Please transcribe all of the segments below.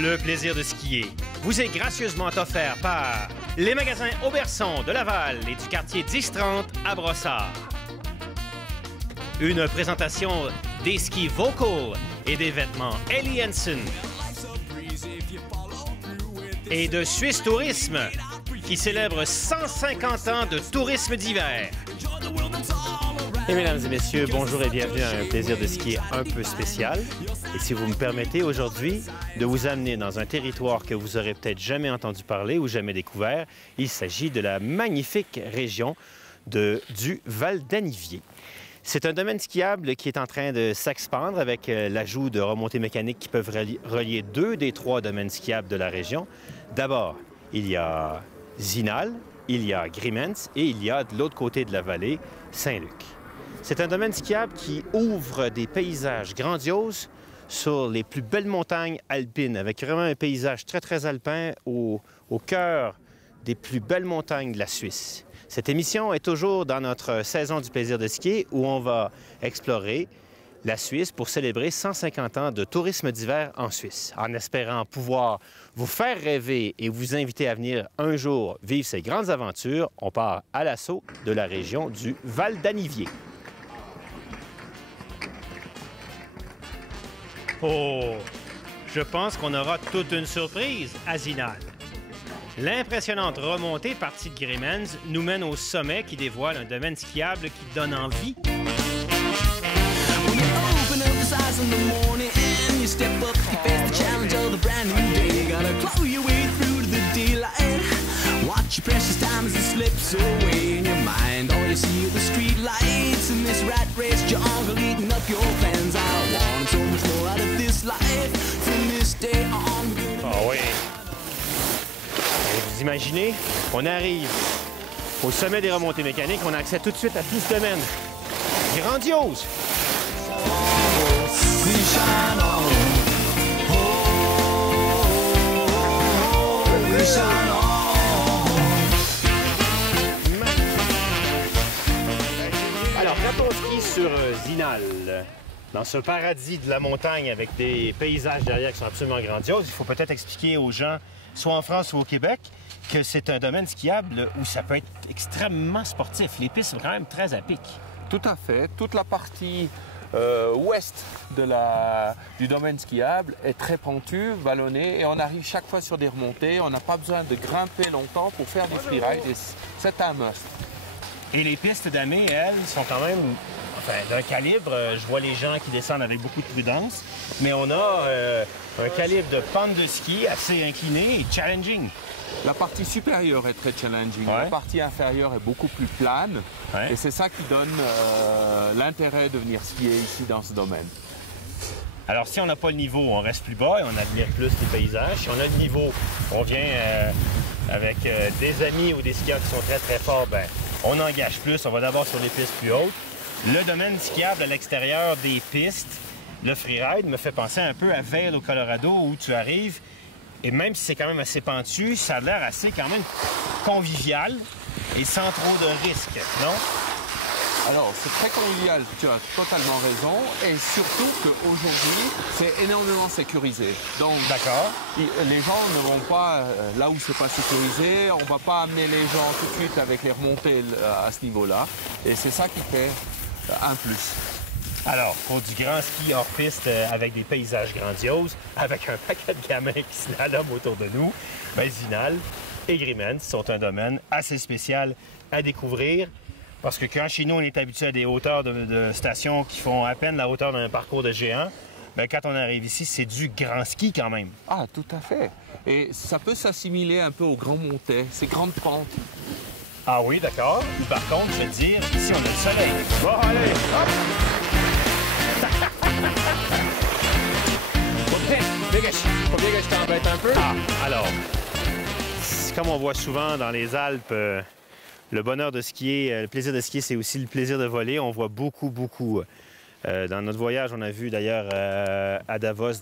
Le plaisir de skier vous est gracieusement offert par les magasins Auberson de Laval et du quartier 1030 à Brossard. Une présentation des skis Vocal et des vêtements Ellie Hansen. Et de Suisse Tourisme, qui célèbre 150 ans de tourisme d'hiver. Et mesdames et messieurs, bonjour et bienvenue à un plaisir de skier un peu spécial. Et si vous me permettez aujourd'hui de vous amener dans un territoire que vous aurez peut-être jamais entendu parler ou jamais découvert, il s'agit de la magnifique région du Val d'Anivier. C'est un domaine skiable qui est en train de s'expandre avec l'ajout de remontées mécaniques qui peuvent relier deux des trois domaines skiables de la région. D'abord, il y a Zinal, il y a Grimentz et il y a de l'autre côté de la vallée, Saint-Luc. C'est un domaine skiable qui ouvre des paysages grandioses sur les plus belles montagnes alpines, avec vraiment un paysage très alpin au cœur des plus belles montagnes de la Suisse. Cette émission est toujours dans notre saison du plaisir de skier où on va explorer la Suisse pour célébrer 150 ans de tourisme d'hiver en Suisse. En espérant pouvoir vous faire rêver et vous inviter à venir un jour vivre ces grandes aventures, on part à l'assaut de la région du Val d'Anivier. Oh, je pense qu'on aura toute une surprise à Zinal. L'impressionnante remontée partie de Grimentz nous mène au sommet qui dévoile un domaine skiable qui donne envie. Watch your precious time as it slips away in your mind. All you see are the street lights in this rat race jungle eating up your plans. I want so much more out of this life. From this day on, we're gonna Ah oui. Et vous imaginez, on arrive au sommet des remontées mécaniques, on a accès tout de suite à tout ce domaine. Grandiose! we shine on. Oh, we shine on. Alors, quand on skie sur Zinal, dans ce paradis de la montagne avec des paysages derrière qui sont absolument grandioses, il faut peut-être expliquer aux gens, soit en France ou au Québec, que c'est un domaine skiable où ça peut être extrêmement sportif. Les pistes sont quand même très à pic. Tout à fait. Toute la partie ouest du domaine skiable est très pentue, vallonnée, et on arrive chaque fois sur des remontées. On n'a pas besoin de grimper longtemps pour faire du freeride, et c'est un must. Et les pistes d'Amé, elles, sont quand même d'un calibre. Je vois les gens qui descendent avec beaucoup de prudence, mais on a un calibre de pente de ski assez incliné et challenging. La partie supérieure est très challenging, ouais. La partie inférieure est beaucoup plus plane, ouais. Et c'est ça qui donne l'intérêt de venir skier ici dans ce domaine. Alors, si on n'a pas le niveau, on reste plus bas et on admire plus les paysages. Si on a le niveau, on vient avec des amis ou des skieurs qui sont très forts, ben, on engage plus. On va d'abord sur les pistes plus hautes. Le domaine skiable à l'extérieur des pistes, le freeride, me fait penser un peu à Vail au Colorado où tu arrives. Et même si c'est quand même assez pentu, ça a l'air assez quand même convivial et sans trop de risques, non? Alors, c'est très convivial, tu as totalement raison, et surtout qu'aujourd'hui, c'est énormément sécurisé. Donc, d'accord. Les gens ne vont pas là où c'est pas sécurisé, on ne va pas amener les gens tout de suite avec les remontées à ce niveau-là, et c'est ça qui fait un plus. Alors, pour du grand ski hors piste avec des paysages grandioses, avec un paquet de gamins qui slaloment autour de nous, ben Zinal et Grimentz sont un domaine assez spécial à découvrir. Parce que quand chez nous, on est habitué à des hauteurs de stations qui font à peine la hauteur d'un parcours de géant, bien, quand on arrive ici, c'est du grand ski quand même. Ah, tout à fait. Et ça peut s'assimiler un peu aux grands montées, ces grandes pentes. Ah oui, d'accord. Ou par contre, je vais te dire, ici, on a le soleil. Bon, allez, hop! Faut bien que je t'embête un peu. Ah, alors, comme on voit souvent dans les Alpes, le bonheur de skier, le plaisir de skier, c'est aussi le plaisir de voler. On voit beaucoup. Dans notre voyage, on a vu d'ailleurs à Davos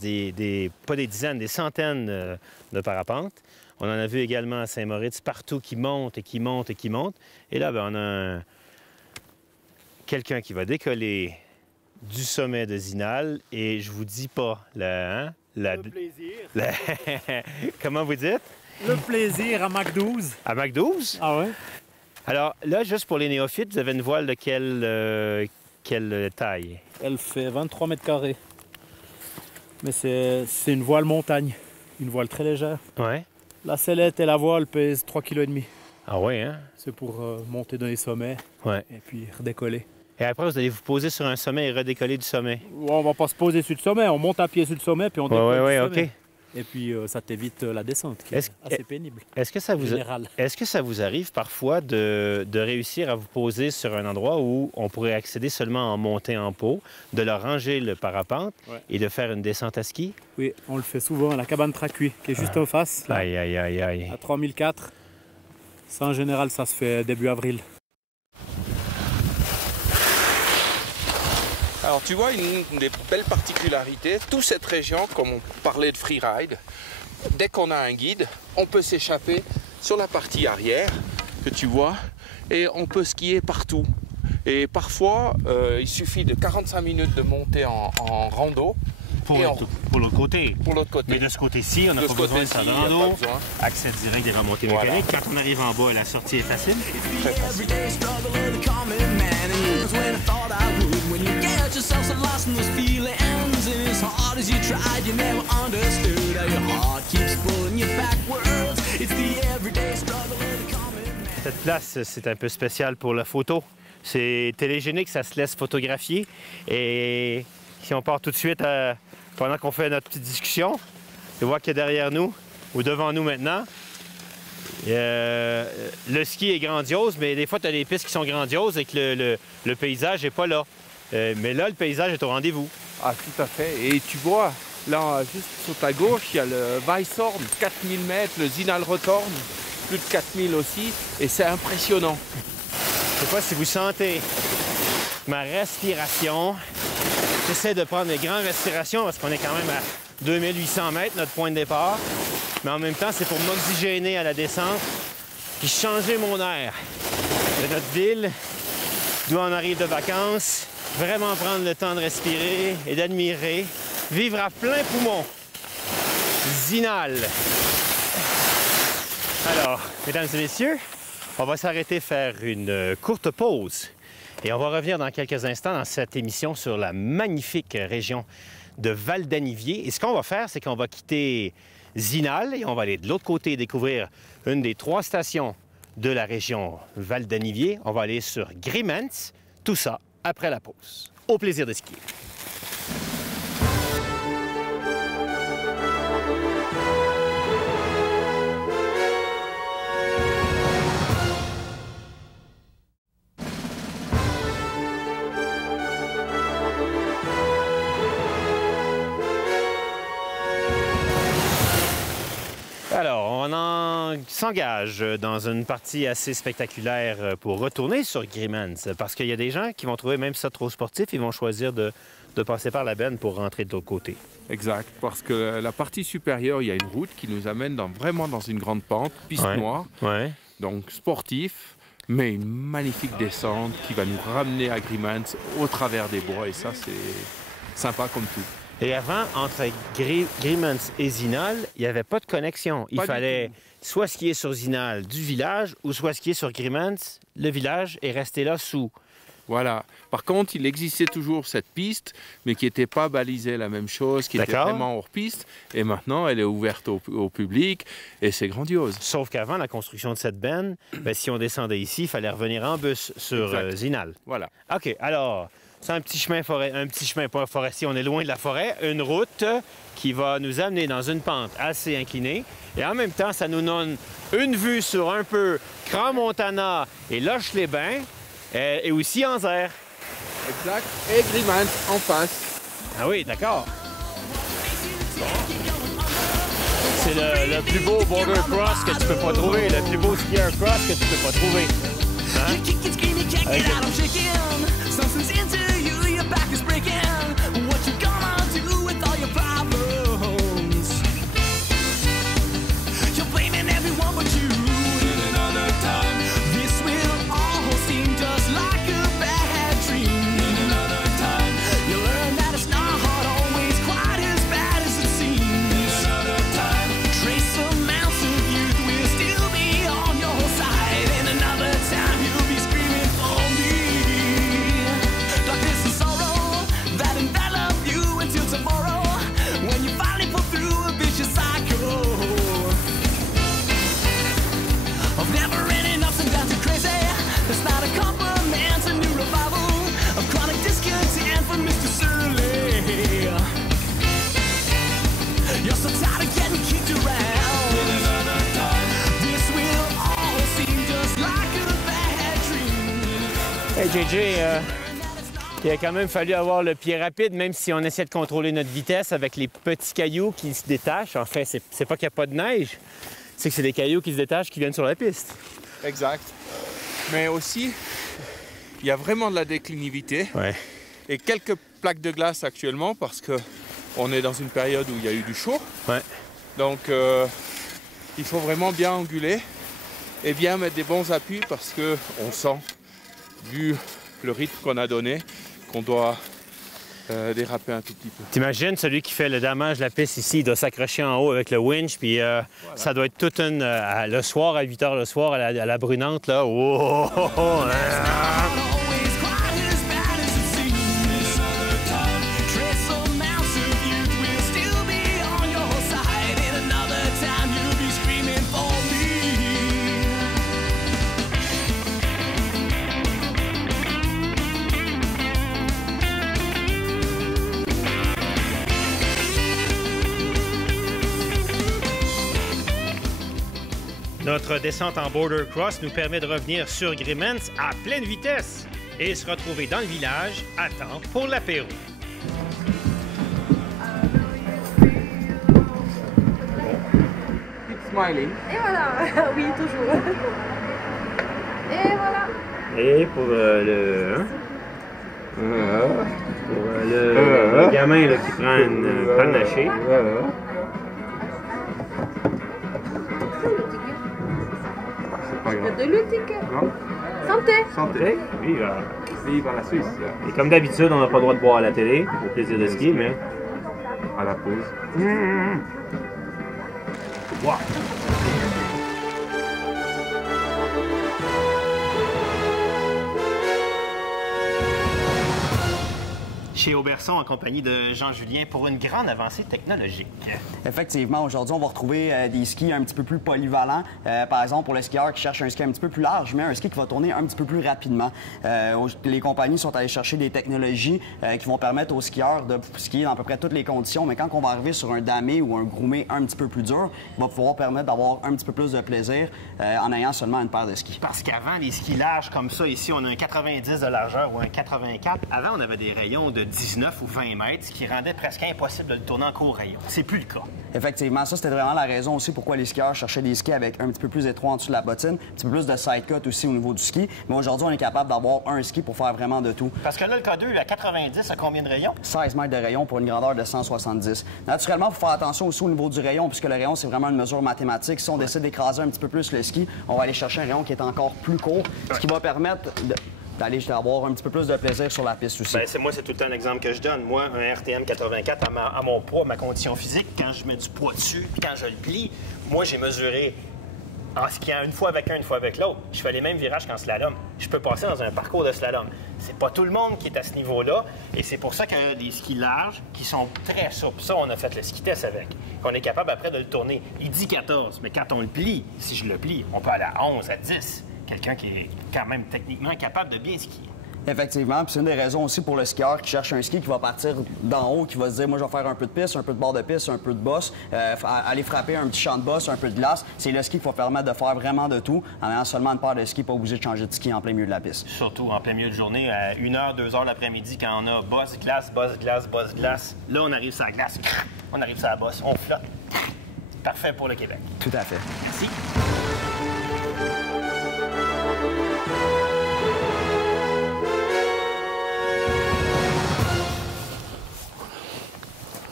pas des dizaines, des centaines de parapentes. On en a vu également à Saint-Moritz, partout qui monte. Et là, ben, on a quelqu'un qui va décoller du sommet de Zinal. Et je vous dis pas, Le plaisir. Comment vous dites? Le plaisir à Mach 12. À Mach 12? Ah ouais? Alors là, juste pour les néophytes, vous avez une voile de quelle taille? Elle fait 23 mètres carrés. Mais c'est une voile montagne. Une voile très légère. Ouais. La sellette et la voile pèsent 3,5 kg. Ah oui, hein? C'est pour monter dans les sommets Ouais. et puis redécoller. Et après, vous allez vous poser sur un sommet et redécoller du sommet. On va pas se poser sur le sommet, on monte à pied sur le sommet puis on décolle Oui, du OK. sommet. Et puis ça t'évite la descente qui est assez pénible. Est-ce que ça vous arrive parfois de réussir à vous poser sur un endroit où on pourrait accéder seulement en montée en pot, de leur ranger le parapente et de faire une descente à ski? Oui, on le fait souvent à la cabane Tracuy, qui est juste en face, là, Aïe, aïe, aïe, aïe. à 3004. Ça, en général, ça se fait début avril. Alors tu vois, une des belles particularités, toute cette région, comme on parlait de freeride, dès qu'on a un guide, on peut s'échapper sur la partie arrière, que tu vois, et on peut skier partout. Et parfois, il suffit de 45 minutes de monter en rando. Pour l'autre côté. Pour l'autre côté. Mais de ce côté-ci, on n'a pas besoin de ça de rando. Accès direct des remontées mécaniques. Quand on arrive en bas, la sortie est facile. Très facile. Cette place, c'est un peu spécial pour la photo. C'est télégénique, ça se laisse photographier. Et si on part tout de suite, pendant qu'on fait notre petite discussion, je vois qu'il y a derrière nous, ou devant nous maintenant, le ski est grandiose, mais des fois, tu as des pistes qui sont grandioses et que le paysage n'est pas là. Mais là, le paysage est au rendez-vous. Ah, tout à fait. Et tu vois, là, juste sur ta gauche, il y a le Weisshorn, 4000 mètres, le Zinalrothorn, plus de 4000 aussi, et c'est impressionnant. Je ne sais pas si vous sentez ma respiration. J'essaie de prendre des grandes respirations parce qu'on est quand même à 2800 mètres, notre point de départ. Mais en même temps, c'est pour m'oxygéner à la descente puis changer mon air de notre ville, d'où on arrive de vacances, vraiment prendre le temps de respirer et d'admirer, vivre à plein poumon. Zinal. Alors, mesdames et messieurs, on va s'arrêter faire une courte pause. Et on va revenir dans quelques instants dans cette émission sur la magnifique région de Val-d'Anivier. Et ce qu'on va faire, c'est qu'on va quitter Zinal et on va aller de l'autre côté découvrir une des 3 stations de la région Val-d'Anivier. On va aller sur Grimans. Tout ça après la pause. Au plaisir de skier. Alors, on s'engage dans une partie assez spectaculaire pour retourner sur Grimans, parce qu'il y a des gens qui vont trouver même ça trop sportif, ils vont choisir de passer par la benne pour rentrer de l'autre côté. Exact, parce que la partie supérieure, il y a une route qui nous amène vraiment dans une grande pente, piste noire, donc sportif, mais une magnifique descente qui va nous ramener à Grimans au travers des bois, et ça, c'est sympa comme tout. Et avant, entre Grimans et Zinal, il n'y avait pas de connexion. Il fallait soit skier sur Zinal du village ou soit skier sur Grimans, le village, et rester là sous. Voilà. Par contre, il existait toujours cette piste, mais qui n'était pas balisée la même chose, qui était vraiment hors piste. Et maintenant, elle est ouverte au public et c'est grandiose. Sauf qu'avant la construction de cette benne, si on descendait ici, il fallait revenir en bus sur Zinal. Voilà. OK, alors... C'est un petit chemin pas forestier, on est loin de la forêt, une route qui va nous amener dans une pente assez inclinée. Et en même temps, ça nous donne une vue sur un peu Crans-Montana et Loche-les-Bains et aussi Anzère. Exact. Et Grimans en face. Ah oui, d'accord. C'est le plus beau border cross que tu peux pas trouver, le plus beau skier cross que tu peux pas trouver. Hein? Something's into you, your back is breaking. What you gonna do with all your problems? You're blaming everyone but you. Another time, this will all seem just like a bad dream. Another time, you learn that it's not always quite as bad as it seems. Hey JJ, il a quand même fallu avoir le pied rapide, même si on essaie de contrôler notre vitesse avec les petits cailloux qui se détachent. En fait, c'est pas qu'il n'y a pas de neige, c'est que c'est des cailloux qui se détachent qui viennent sur la piste. Exact. Mais aussi, il y a vraiment de la déclinivité. Ouais. Et quelques plaques de glace actuellement parce qu'on est dans une période où il y a eu du chaud. Ouais. Donc, il faut vraiment bien anguler et bien mettre des bons appuis parce qu'on sent, vu le rythme qu'on a donné, qu'on doit déraper un tout petit peu. T'imagines celui qui fait le damage de la piste ici, il doit s'accrocher en haut avec le winch, puis voilà. Ça doit être toute une... le soir, à 8 h le soir, à la brunante, là. Oh, oh, oh, Notre descente en border cross nous permet de revenir sur Grimmins à pleine vitesse et se retrouver dans le village à temps pour l'apéro. Keep smiling. Et voilà, oui, toujours. Et voilà. Et pour le gamin là, qui prend une panachée. De l'utiquet. Santé. Santé. Vive la Suisse. Et comme d'habitude, on n'a pas le droit de boire à la télé, au plaisir de ski, mais À la pause. wow. Chez Auberson, en compagnie de Jean-Julien, pour une grande avancée technologique. Effectivement, aujourd'hui, on va retrouver des skis un petit peu plus polyvalents. Par exemple, pour le skieur qui cherche un ski un petit peu plus large, mais un ski qui va tourner un petit peu plus rapidement. Les compagnies sont allées chercher des technologies qui vont permettre aux skieurs de skier dans à peu près toutes les conditions, mais quand on va arriver sur un damé ou un groomé un petit peu plus dur, il va pouvoir permettre d'avoir un petit peu plus de plaisir en ayant seulement une paire de skis. Parce qu'avant, les skis larges comme ça, ici, on a un 90 de largeur ou un 84. Avant, on avait des rayons de 19 ou 20 mètres, ce qui rendait presque impossible de le tourner en court rayon. C'est plus le cas. Effectivement, ça, c'était vraiment la raison aussi pourquoi les skieurs cherchaient des skis avec un petit peu plus étroit en dessous de la bottine, un petit peu plus de side cut aussi au niveau du ski. Mais aujourd'hui, on est capable d'avoir un ski pour faire vraiment de tout. Parce que là, le K2, à 90, a combien de rayons? 16 mètres de rayon pour une grandeur de 170. Naturellement, il faut faire attention aussi au niveau du rayon, puisque le rayon, c'est vraiment une mesure mathématique. Si on décide d'écraser un petit peu plus le ski, on va aller chercher un rayon qui est encore plus court, ce qui va permettre d'aller avoir un petit peu plus de plaisir sur la piste aussi. Bien, c'est tout le temps l'exemple que je donne. Moi, un RTM 84 à mon poids, ma condition physique, quand je mets du poids dessus, puis quand je le plie, moi, j'ai mesuré en skiant une fois avec un, une fois avec l'autre. Je fais les mêmes virages qu'en slalom. Je peux passer dans un parcours de slalom. C'est pas tout le monde qui est à ce niveau-là, et c'est pour ça qu'il y a des skis larges qui sont très souples. Ça, on a fait le ski test avec. On est capable après de le tourner. Il dit 14, mais quand on le plie, si je le plie, on peut aller à 11, à 10. Quelqu'un qui est quand même techniquement capable de bien skier. Effectivement, puis c'est une des raisons aussi pour le skieur qui cherche un ski qui va partir d'en haut, qui va se dire, moi, je vais faire un peu de piste, un peu de bord de piste, un peu de bosse, aller frapper un petit champ de bosse, un peu de glace. C'est le ski qui va permettre de faire vraiment de tout en ayant seulement une paire de skis, pas obligé de changer de ski en plein milieu de la piste. Surtout en plein milieu de journée, à 1h, 2h l'après-midi, quand on a bosse, glace, bosse, glace, bosse, glace. Là, on arrive sur la glace, on arrive sur la bosse, on flotte. Parfait pour le Québec. Tout à fait. Merci.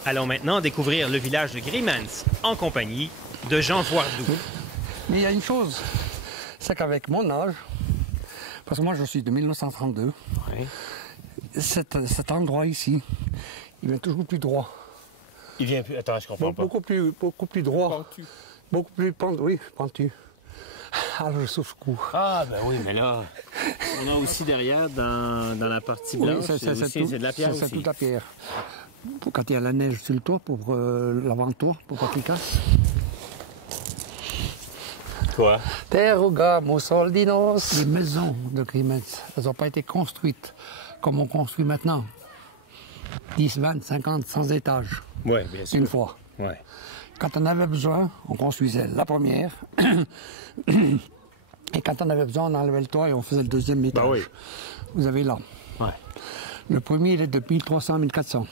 Allons maintenant découvrir le village de Grimmins en compagnie de Jean Voardou. Mais il y a une chose, c'est qu'avec mon âge, parce que moi je suis de 1932, oui. Cet endroit ici, il vient toujours plus droit. Il vient plus... Attends, je comprends pas. Beaucoup plus droit. Pentu. Beaucoup plus pentu. Alors je souffle coup. Ah ben oui, mais là, on a aussi derrière, dans la partie blanche, oui, c'est de la pierre aussi. C'est toute la pierre. Quand il y a la neige sur le toit, pour l'avant-toit, pour pas qu'il casse. Quoi? Terugamo soldinos. Les maisons de Grimmins, elles n'ont pas été construites comme on construit maintenant. 10, 20, 50, 100 étages. Oui, bien sûr. Une fois. Ouais. Quand on avait besoin, on construisait la première. Et quand on avait besoin, on enlevait le toit et on faisait le deuxième étage. Ben oui. Vous avez là. Ouais. Le premier, il est de 1300 1400.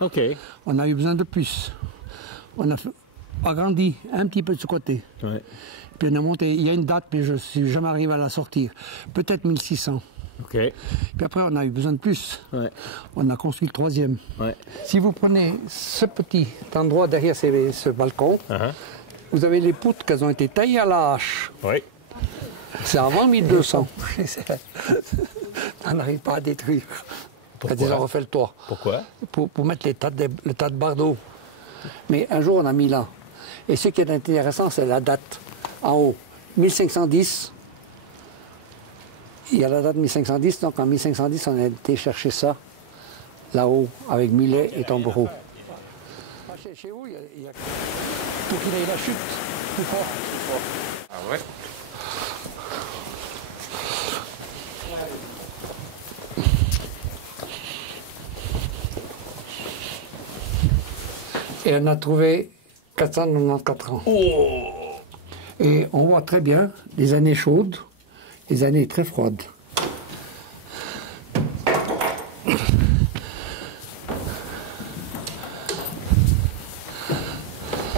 OK. On a eu besoin de plus. On a agrandi un petit peu de ce côté. Ouais. Puis on a monté. Il y a une date, mais je ne suis jamais arrivé à la sortir. Peut-être 1600. OK. Puis après, on a eu besoin de plus. Ouais. On a construit le troisième. Ouais. Si vous prenez ce petit endroit derrière ce balcon, vous avez les poutres qui ont été taillées à la hache. Oui. C'est avant 1200. On n'arrive pas à détruire. Quand ils ont refait le toit. Pourquoi? Pour mettre le tas de barres d'eau. Mais un jour, on a mis là. Et ce qui est intéressant, c'est la date. En haut, 1510. Il y a la date 1510, donc en 1510, on a été chercher ça, là-haut, avec mulet et tambourou. Chez vous, il y a... Pour qu'il ait la chute, plus fort. Ah ouais? Et on a trouvé 494 ans. Oh. Et on voit très bien les années chaudes, les années très froides.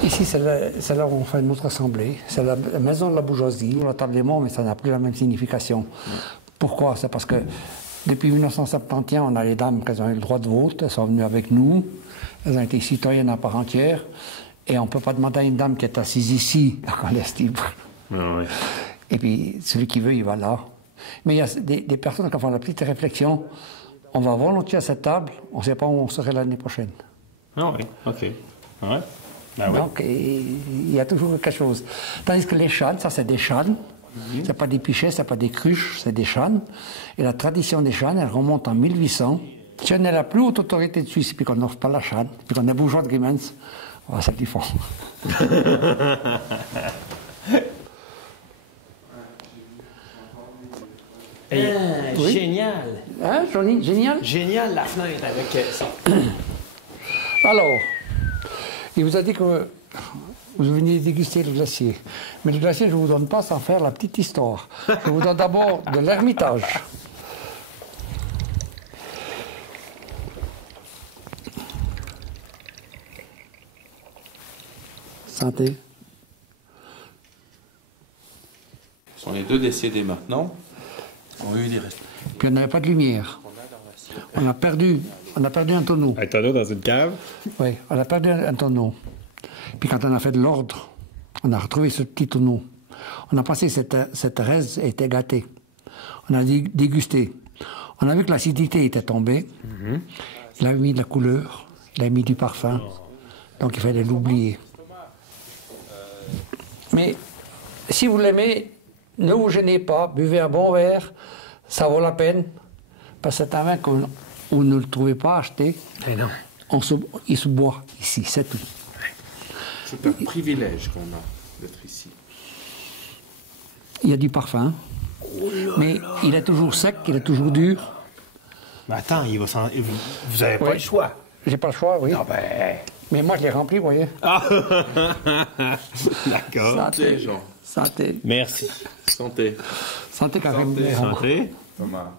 Ici, c'est là où on fait notre assemblée. C'est la maison de la bourgeoisie. On la table des morts, mais ça n'a plus la même signification. Pourquoi? C'est parce que depuis 1971, on a les dames qui ont eu le droit de vote. Elles sont venues avec nous. Elles ont été citoyennes à part entière. Et on ne peut pas demander à une dame qui est assise ici qu'on laisse libre. Ah ouais. Et puis, celui qui veut, il va là. Mais il y a des personnes qui font la petite réflexion. On va volontiers à cette table, on ne sait pas où on serait l'année prochaine. Ah oui, OK. Ouais. Ah ouais. Donc, il y a toujours quelque chose. Tandis que les chânes, ça, c'est des chânes. Ce n'est pas des pichets, ce n'est pas des cruches, c'est des chânes. Et la tradition des chânes, elle remonte en 1800. Si on est la plus haute autorité de Suisse, puis qu'on n'offre pas la châne, puis qu'on est bourgeois de Grimmens, on va ça qu'ils font. Oui. Génial! Hein, Johnny? Génial? Génial la fenêtre avec ça. Alors, il vous a dit que vous veniez déguster le glacier. Mais le glacier, je ne vous donne pas sans faire la petite histoire. Je vous donne d'abord de l'Ermitage. Santé. Ils sont les deux décédés maintenant. Ils ont eu des restes. Puis on n'avait pas de lumière. On a perdu un tonneau. Un tonneau dans une cave? Oui, on a perdu un tonneau. Puis quand on a fait de l'ordre, on a retrouvé ce petit tonneau. On a passé cette raise était gâtée. On a dégusté. On a vu que l'acidité était tombée. Il a mis de la couleur, il a mis du parfum. Donc il fallait l'oublier. Mais si vous l'aimez, ne vous gênez pas, buvez un bon verre, ça vaut la peine. Parce que c'est un vin que vous ne le trouvez pas acheté. Mais non. Il se boit ici, c'est tout. C'est un privilège qu'on a d'être ici. Il y a du parfum, mais il est toujours sec, il est toujours dur. Mais attends, vous n'avez pas Oui. le choix. J'ai pas le choix, oui. Ah ben... Mais moi, je l'ai rempli, vous voyez. Ah! D'accord. Santé, Jean. Santé. Merci. Santé. Santé quand même. Santé. Thomas.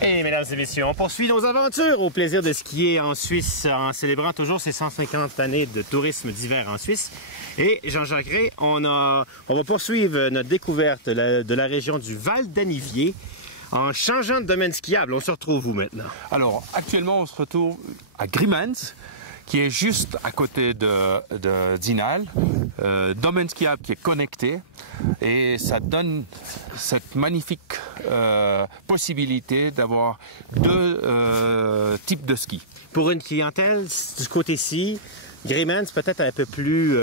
Et mesdames et messieurs, on poursuit nos aventures au plaisir de skier en Suisse en célébrant toujours ces 150 années de tourisme d'hiver en Suisse. Et Jean-Jacques Ray, on va poursuivre notre découverte de la région du Val d'Anivier en changeant de domaine skiable. On se retrouve où maintenant? Alors, actuellement, on se retrouve à Grimmens, qui est juste à côté de Zinal, domaine skiable qui est connecté, et ça donne cette magnifique possibilité d'avoir deux types de ski. Pour une clientèle, de ce côté-ci, Grimmens peut-être un peu plus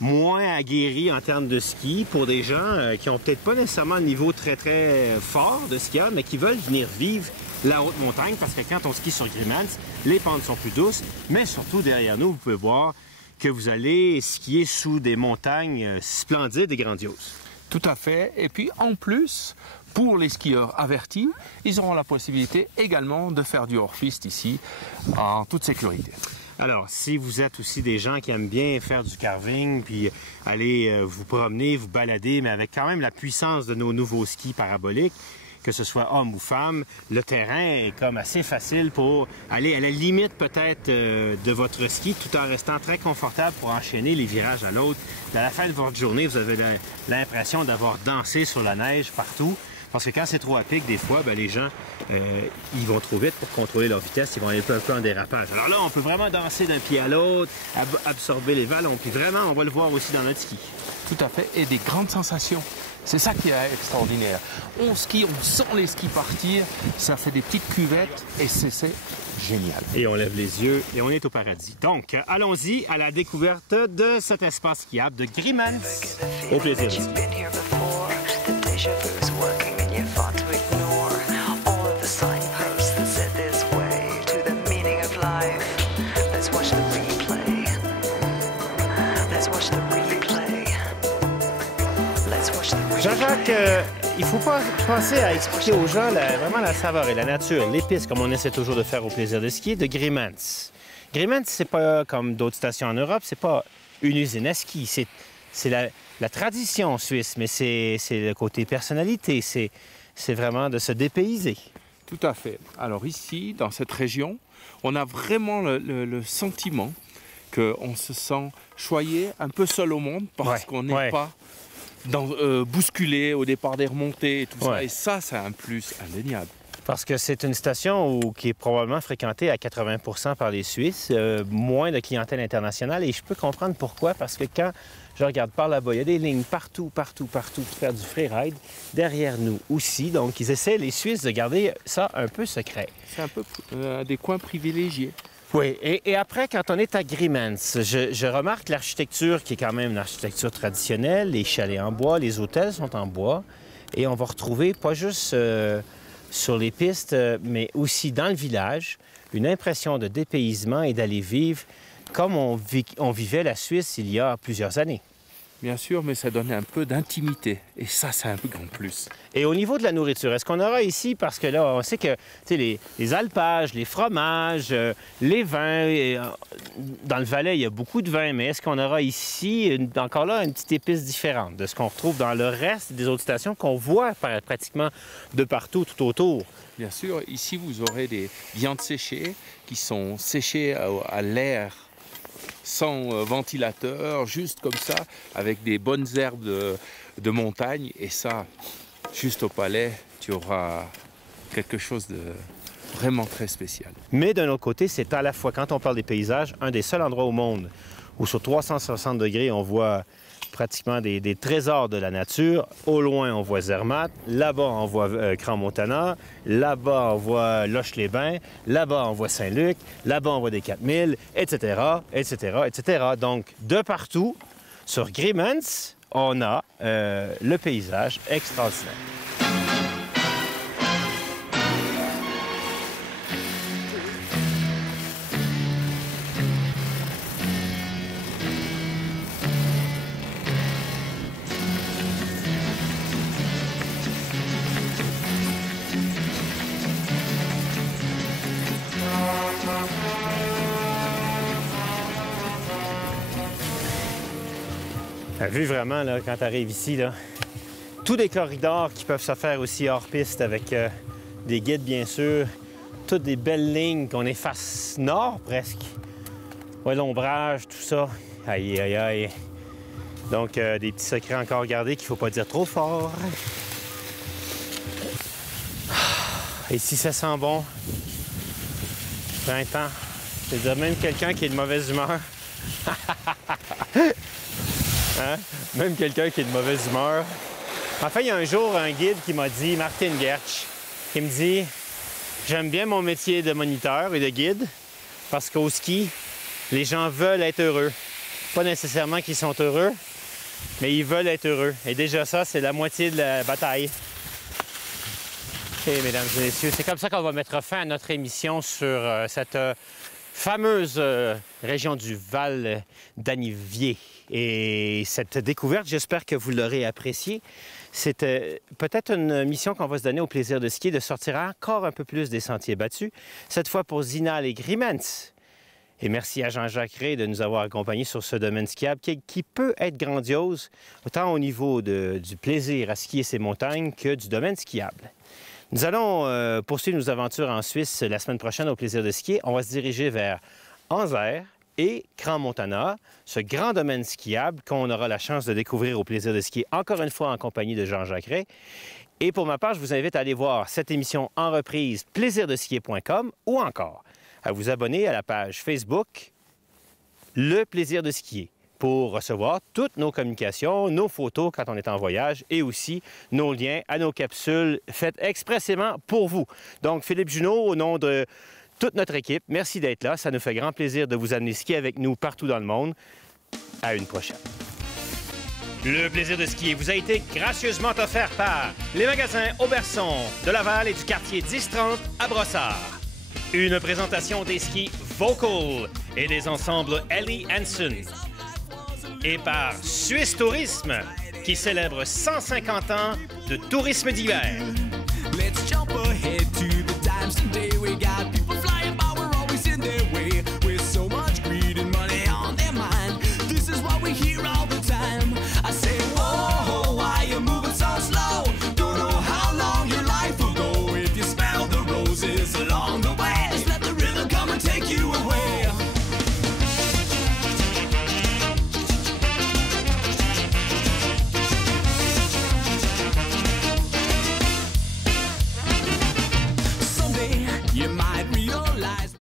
moins aguerri en termes de ski pour des gens qui ont peut-être pas nécessairement un niveau très très fort de skiable, mais qui veulent venir vivre la haute montagne, parce que quand on skie sur Grimmans, les pentes sont plus douces, mais surtout derrière nous, vous pouvez voir que vous allez skier sous des montagnes splendides et grandioses. Tout à fait. Et puis en plus, pour les skieurs avertis, ils auront la possibilité également de faire du hors-piste ici en toute sécurité. Alors, si vous êtes aussi des gens qui aiment bien faire du carving, puis aller vous promener, vous balader, mais avec quand même la puissance de nos nouveaux skis paraboliques, que ce soit homme ou femme, le terrain est comme assez facile pour aller à la limite peut-être de votre ski, tout en restant très confortable pour enchaîner les virages à l'autre. À la fin de votre journée, vous avez l'impression d'avoir dansé sur la neige partout. Parce que quand c'est trop à pic, des fois, ben, les gens, ils vont trop vite pour contrôler leur vitesse, ils vont aller un peu en dérapage. Alors là, on peut vraiment danser d'un pied à l'autre, absorber les vallons, puis vraiment, on va le voir aussi dans notre ski. Tout à fait, et des grandes sensations. C'est ça qui est extraordinaire. On skie, on sent les skis partir, ça fait des petites cuvettes, et c'est génial. Et on lève les yeux et on est au paradis. Donc, allons-y à la découverte de cet espace skiable de Grimmans. Au plaisir. Jean-Jacques, il ne faut pas penser à expliquer aux gens vraiment la saveur et la nature, l'épice, comme on essaie toujours de faire au plaisir de skier, de Grimmans. Grimmans, c'est pas comme d'autres stations en Europe, c'est pas une usine à ski, c'est la tradition suisse, mais c'est le côté personnalité, c'est vraiment de se dépayser. Tout à fait. Alors ici, dans cette région, on a vraiment le sentiment qu'on se sent choyé, un peu seul au monde, parce qu'on n'est pas bousculé au départ des remontées et tout ça. Et ça, c'est un plus indéniable. Parce que c'est une station qui est probablement fréquentée à 80% par les Suisses, moins de clientèle internationale. Et je peux comprendre pourquoi, parce que quand je regarde par là-bas, il y a des lignes partout pour faire du freeride. Derrière nous aussi. Donc, ils essaient, les Suisses, de garder ça un peu secret. C'est un peu des coins privilégiés. Oui, et après, quand on est à Grimmans, je remarque l'architecture qui est quand même une architecture traditionnelle. Les chalets en bois, les hôtels sont en bois. Et on va retrouver, pas juste sur les pistes, mais aussi dans le village, une impression de dépaysement et d'aller vivre comme on vivait la Suisse il y a plusieurs années. Bien sûr, mais ça donne un peu d'intimité. Et ça, c'est un peu grand plus. Et au niveau de la nourriture, est-ce qu'on aura ici, parce que là, on sait que les alpages, les fromages, les vins, dans le Valais, il y a beaucoup de vins, mais est-ce qu'on aura ici, encore là, une petite épice différente de ce qu'on retrouve dans le reste des autres stations qu'on voit pratiquement de partout, tout autour? Bien sûr, ici, vous aurez des viandes séchées qui sont séchées à l'air, sans ventilateur, juste comme ça, avec des bonnes herbes de montagne. Et ça, juste au palais, tu auras quelque chose de vraiment très spécial. Mais d'un autre côté, c'est à la fois, quand on parle des paysages, un des seuls endroits au monde où sur 360 degrés, on voit pratiquement des trésors de la nature. Au loin, on voit Zermatt. Là-bas, on voit Crans-Montana. Là-bas, on voit Loche-les-Bains. Là-bas, on voit Saint-Luc. Là-bas, on voit des 4000, etc., etc., etc. Donc, de partout, sur Grimmans, on a le paysage extraordinaire. La vue, vraiment, là, quand tu arrives ici, là, tous des corridors qui peuvent se faire aussi hors piste avec des guides, bien sûr. Toutes des belles lignes qu'on est face nord, presque. Ouais, l'ombrage, tout ça. Aïe, aïe, aïe. Donc, des petits secrets encore gardés qu'il ne faut pas dire trop fort. Et si ça sent bon, printemps, c'est-à-dire même quelqu'un qui est de mauvaise humeur. Hein? Même quelqu'un qui est de mauvaise humeur. Enfin, il y a un jour un guide qui m'a dit, Martin Gertsch, qui me dit « J'aime bien mon métier de moniteur et de guide parce qu'au ski, les gens veulent être heureux. Pas nécessairement qu'ils sont heureux, mais ils veulent être heureux. Et déjà ça, c'est la moitié de la bataille. » Et mesdames et messieurs, c'est comme ça qu'on va mettre fin à notre émission sur cette fameuse région du Val d'Anivier. Et cette découverte, j'espère que vous l'aurez appréciée. C'est peut-être une mission qu'on va se donner au plaisir de skier, de sortir encore un peu plus des sentiers battus, cette fois pour Zinal et Grimentz. Et merci à Jean-Jacques Ray de nous avoir accompagnés sur ce domaine skiable qui peut être grandiose, autant au niveau du plaisir à skier ces montagnes que du domaine skiable. Nous allons poursuivre nos aventures en Suisse la semaine prochaine au plaisir de skier. On va se diriger vers Anvers et Crans-Montana, ce grand domaine skiable qu'on aura la chance de découvrir au plaisir de skier, encore une fois en compagnie de Jean-Jacques Ray. Et pour ma part, je vous invite à aller voir cette émission en reprise plaisirdeskier.com ou encore à vous abonner à la page Facebook Le Plaisir de Skier pour recevoir toutes nos communications, nos photos quand on est en voyage et aussi nos liens à nos capsules faites expressément pour vous. Donc, Philippe Junot, au nom de toute notre équipe, merci d'être là. Ça nous fait grand plaisir de vous amener skier avec nous partout dans le monde. À une prochaine. Le plaisir de skier vous a été gracieusement offert par les magasins Auberson de Laval et du quartier 1030 à Brossard. Une présentation des skis Vocal et des ensembles Ellie Hansen. Et par Suisse Tourisme, qui célèbre 150 ans de tourisme d'hiver. Let's jump ahead to the times today. We got people flying by, we're always in their way. With so much greed and money on their mind, this is what we hear all the time. I say, whoa, why you moving so slow? Don't know how long your life will go. If you smell the roses along the way, just let the rhythm come and take you away. You might realize